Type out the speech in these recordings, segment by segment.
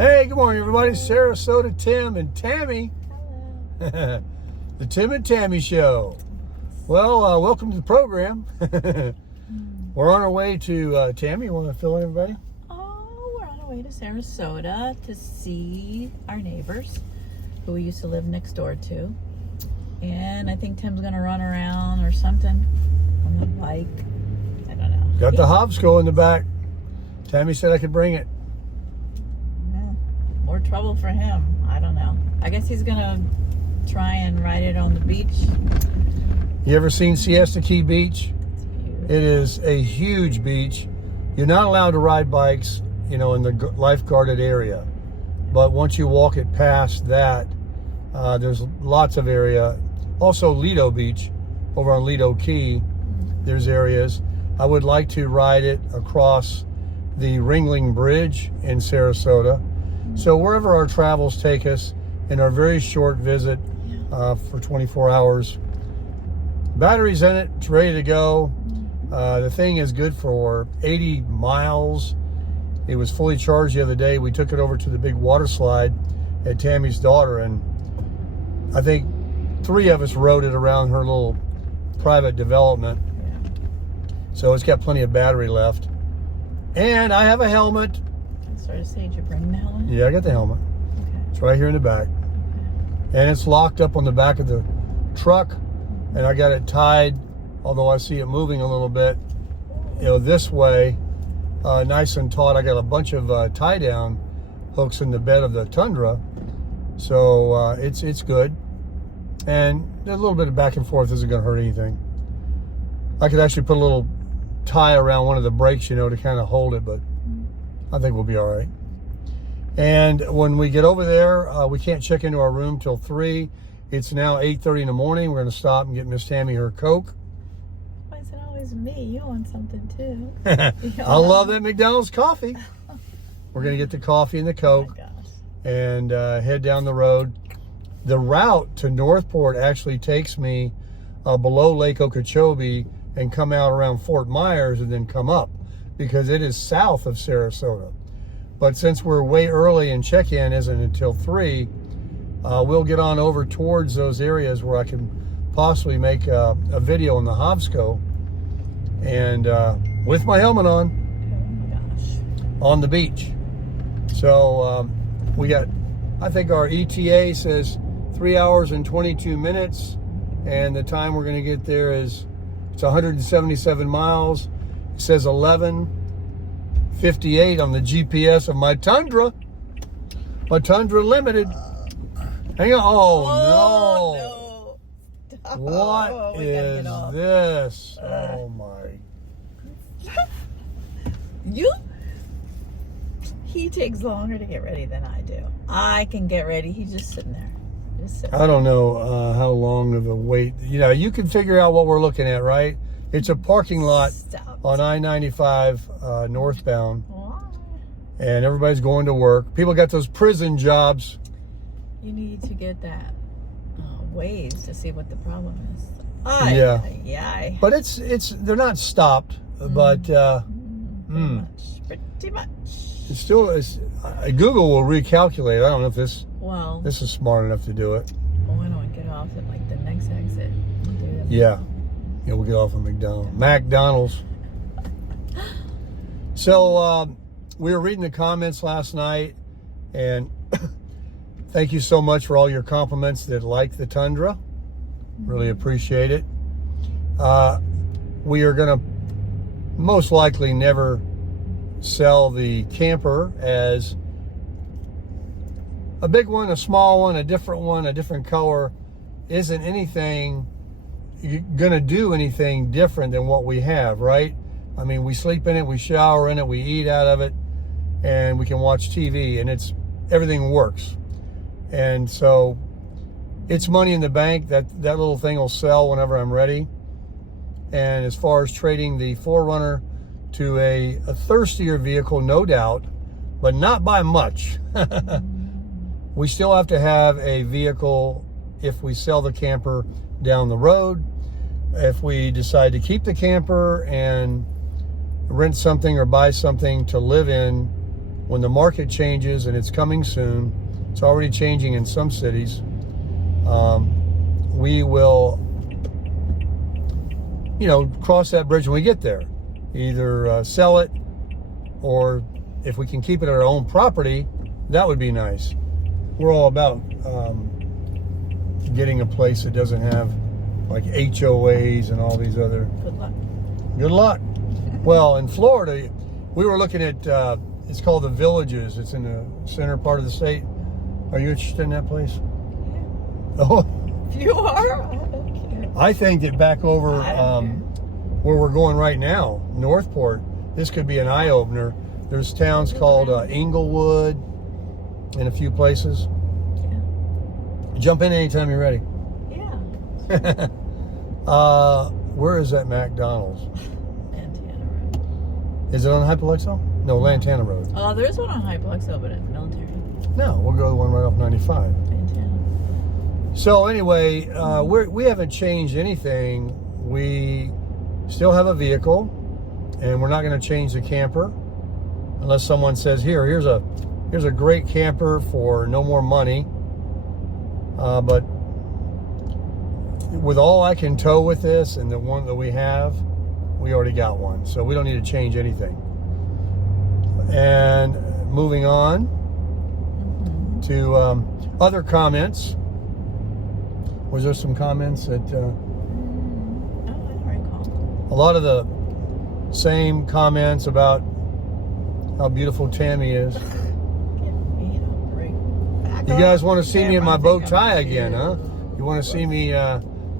Hey, good morning, everybody. Sarasota, Tim, and Tammy. Hello. The Tim and Tammy Show. Well, welcome to the program. We're on our way to Tammy. You want to fill in everybody? Oh, we're on our way to Sarasota to see our neighbors who we used to live next door to. And I think Tim's going to run around or something on the bike. I don't know. Got the Hobsco in the back. Tammy said I could bring it. More trouble for him. I don't know. I guess he's going to try and ride it on the beach. You ever seen Siesta Key Beach? It's beautiful. It is a huge beach. You're not allowed to ride bikes, in the lifeguarded area. But once you walk it past that, there's lots of area. Also Lido Beach, over on Lido Key, there's areas. I would like to ride it across the Ringling Bridge in Sarasota. So wherever our travels take us in our very short visit for 24 hours, battery's in it, it's ready to go. The thing is good for 80 miles. It was fully charged the other day. We took it over to the big water slide at Tammy's daughter, and I think 3 of us rode it around her little private development. Yeah. So it's got plenty of battery left. And I have a helmet. I started to say, did you bring the helmet? Yeah, I got the helmet. Okay. It's right here in the back. And it's locked up on the back of the truck. And I got it tied, although I see it moving a little bit, this way, nice and taut. I got a bunch of tie-down hooks in the bed of the Tundra. So it's good. And a little bit of back and forth isn't going to hurt anything. I could actually put a little tie around one of the brakes, to kind of hold it, but I think we'll be all right. And when we get over there, we can't check into our room till 3. It's now 8:30 in the morning. We're going to stop and get Miss Tammy her Coke. Why is it always me? You want something too. I love that McDonald's coffee. We're going to get the coffee and the Oh Coke my gosh. and head down the road. The route to Northport actually takes me below Lake Okeechobee and come out around Fort Myers and then come up, because it is south of Sarasota. But since we're way early and check-in isn't until 3, we'll get on over towards those areas where I can possibly make a video on the Hobsco and with my helmet on Oh my gosh. on the beach. So we got, I think our ETA says 3 hours and 22 minutes, and the time we're going to get there is, it's 177 miles. It says 11:58 on the GPS of my Tundra. My Tundra Limited. Hang on. Oh, no. What We gotta is get off. this? Oh my. He takes longer to get ready than I do. I can get ready. He's just sitting there. I don't know how long of a wait. You can figure out what we're looking at, right? It's a parking lot Stop. on I-95 northbound, Why? and everybody's going to work. People got those prison jobs. You need to get that Waze to see what the problem is. Yeah. Yeah. But they're not stopped, but Pretty much. it's still, Google will recalculate. I don't know if this Well, is smart enough to do it. why don't I get off at like the next exit? and do that? Yeah, we'll get off of McDonald's. So we were reading the comments last night, and thank you so much for all your compliments that like the Tundra. Really appreciate it. We are going to most likely never sell the camper as a big one, a small one, a different color. Isn't anything going to do anything different than what we have, right? I mean, we sleep in it, we shower in it, we eat out of it, and we can watch TV, and everything works. And so it's money in the bank. That little thing will sell whenever I'm ready. And as far as trading the 4Runner to a thirstier vehicle, no doubt, but not by much. We still have to have a vehicle if we sell the camper down the road. If we decide to keep the camper and rent something or buy something to live in when the market changes, and it's coming soon, it's already changing in some cities, we will, cross that bridge when we get there. Either sell it, or if we can keep it at our own property, that would be nice. We're all about getting a place that doesn't have like HOAs and all these other. Good luck. Good luck. Well, in Florida, we were looking at, it's called The Villages. It's in the center part of the state. Are you interested in that place? Yeah. Oh, If you are, I don't care. I think that back over I don't care. where we're going right now, Northport, this could be an eye-opener. There's towns called Inglewood and a few places. Yeah. Jump in anytime you're ready. Yeah. Where is that McDonald's? Lantana Road. Is it on Hypoluxo? No, Lantana Road. Oh, there's one on Hypoluxo, but it's military. No, we'll go to the one right off 95. Lantana. So anyway, we haven't changed anything. We still have a vehicle, and we're not going to change the camper unless someone says, here's a great camper for no more money. But with all I can tow with this and the one that we have, we already got one. So we don't need to change anything. And moving on to other comments. Was there some comments that... I don't recall. A lot of the same comments about how beautiful Tammy is. You guys want to see me in my bow tie again, huh? You want to see me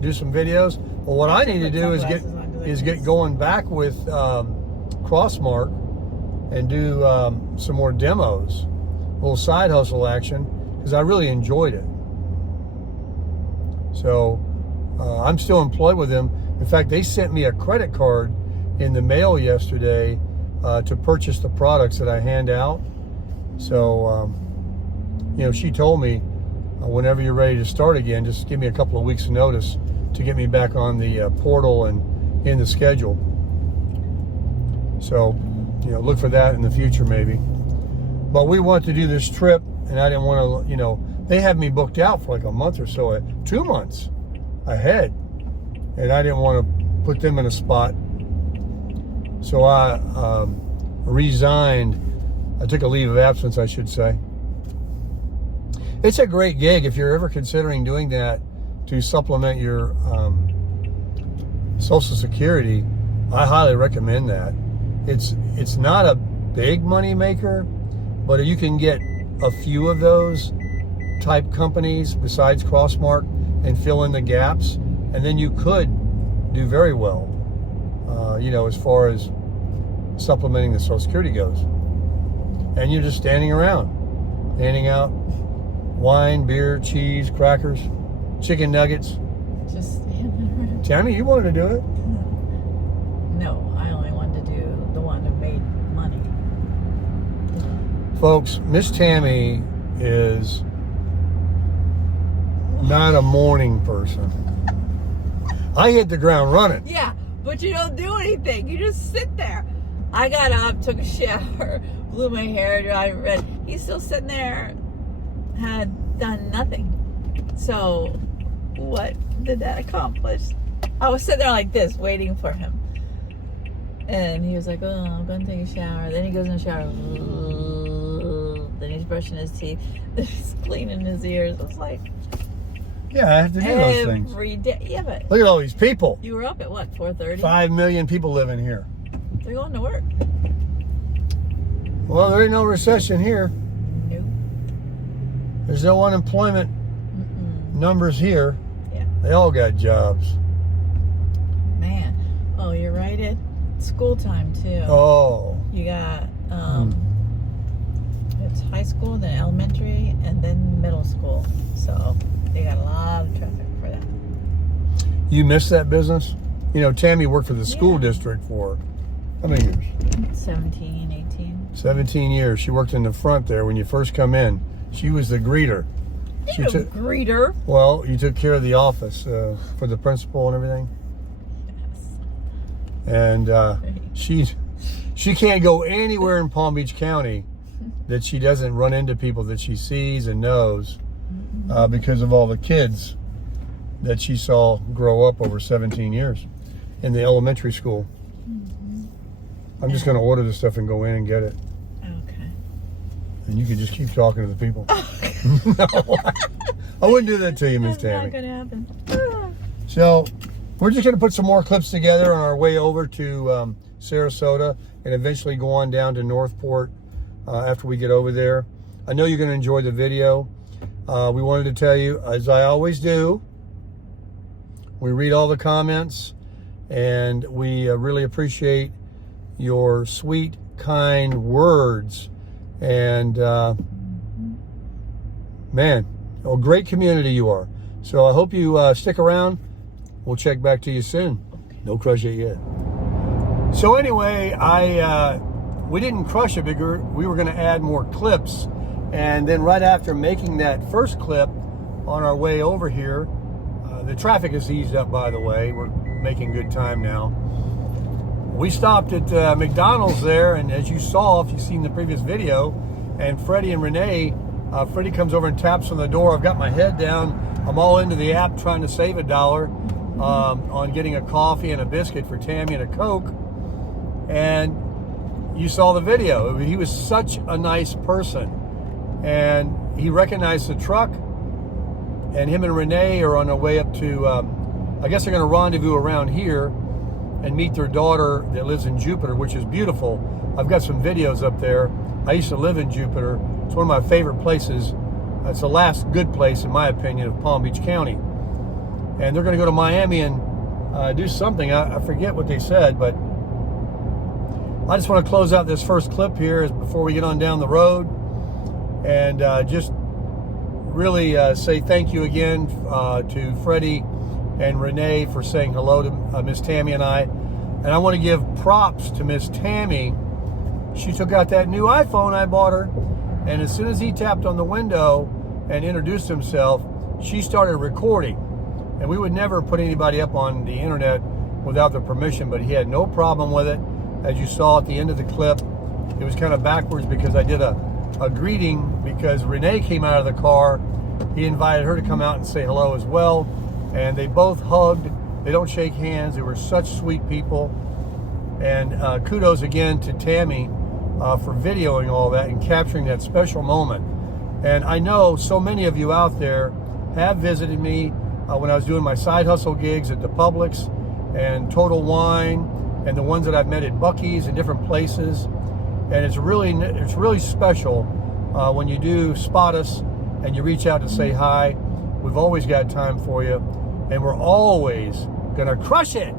do some videos? Well, what I need to do is get going back with Crossmark and do some more demos, a little side hustle action, because I really enjoyed it. So I'm still employed with them. In fact, they sent me a credit card in the mail yesterday to purchase the products that I hand out. So, she told me whenever you're ready to start again, just give me a couple of weeks' notice to get me back on the portal and in the schedule. So, look for that in the future maybe. But we want to do this trip, and I didn't want to, they had me booked out for like a month or so, 2 months ahead. And I didn't want to put them in a spot. So I resigned. I took a leave of absence, I should say. It's a great gig if you're ever considering doing that to supplement your Social Security. I highly recommend that. It's not a big money maker, but you can get a few of those type companies besides Crossmark and fill in the gaps, and then you could do very well, as far as supplementing the Social Security goes. And you're just standing around, handing out wine, beer, cheese, crackers, chicken nuggets. Just standing around. Tammy, you wanted to do it? No, I only wanted to do the one that made money. Folks, Miss Tammy is not a morning person. I hit the ground running. Yeah, but you don't do anything. You just sit there. I got up, took a shower, blew my hair dry, red. He's still sitting there, had done nothing. So, what did that accomplish? I was sitting there like this, waiting for him. And he was like, oh, I'm going to take a shower. Then he goes in the shower. Then he's brushing his teeth. Then he's cleaning his ears. I was like... Yeah, I have to do those things. Every day. Yeah, but... Look at all these people. You were up at what, 4:30? 5 million people living here. They're going to work. Well, there ain't no recession here. Nope. There's no unemployment numbers here. Yeah. They all got jobs. Man. Oh, you're right at school time, too. Oh. You got, it's high school, then elementary, and then middle school. So, they got a lot of traffic for that. You miss that business? Tammy worked for the school district for how many years? 17, 18. 17 years. She worked in the front there when you first come in. She was the greeter. You know, greeter. Well, you took care of the office for the principal and everything. Yes. And she can't go anywhere in Palm Beach County that she doesn't run into people that she sees and knows because of all the kids that she saw grow up over 17 years in the elementary school. I'm just going to order this stuff and go in and get it. Okay. And you can just keep talking to the people. No, I wouldn't do that to you, Miss Tammy. That's not going to happen. So we're just going to put some more clips together on our way over to Sarasota and eventually go on down to Northport after we get over there. I know you're going to enjoy the video. We wanted to tell you, as I always do, we read all the comments and we really appreciate your sweet, kind words. And man, a great community you are. So I hope you stick around. We'll check back to you soon. No crush it yet. So anyway, we didn't crush it bigger. We were going to add more clips. And then right after making that first clip on our way over here, the traffic has eased up, by the way. We're making good time now. We stopped at McDonald's there, and as you saw, if you've seen the previous video, and Freddie and Renee, Freddie comes over and taps on the door. I've got my head down. I'm all into the app trying to save $1 on getting a coffee and a biscuit for Tammy and a Coke. And you saw the video. He was such a nice person. And he recognized the truck. And him and Renee are on their way up to, I guess they're going to rendezvous around here and meet their daughter that lives in Jupiter, which is beautiful. I've got some videos up there. I used to live in Jupiter. It's one of my favorite places. It's the last good place, in my opinion, of Palm Beach County. And they're going to go to Miami and do something. I forget what they said, but I just want to close out this first clip here before we get on down the road. And just really say thank you again to Freddie and Renee for saying hello to Miss Tammy and I. And I want to give props to Miss Tammy. She took out that new iPhone I bought her, and as soon as he tapped on the window and introduced himself, she started recording. And we would never put anybody up on the internet without their permission, but he had no problem with it. As you saw at the end of the clip, it was kind of backwards because I did a greeting because Renee came out of the car. He invited her to come out and say hello as well. And they both hugged. They don't shake hands. They were such sweet people. And kudos again to Tammy for videoing all that and capturing that special moment. And I know so many of you out there have visited me when I was doing my side hustle gigs at the Publix and Total Wine and the ones that I've met at Buc-ee's and different places. And it's really special when you do spot us and you reach out to say hi. We've always got time for you, and we're always gonna crush it.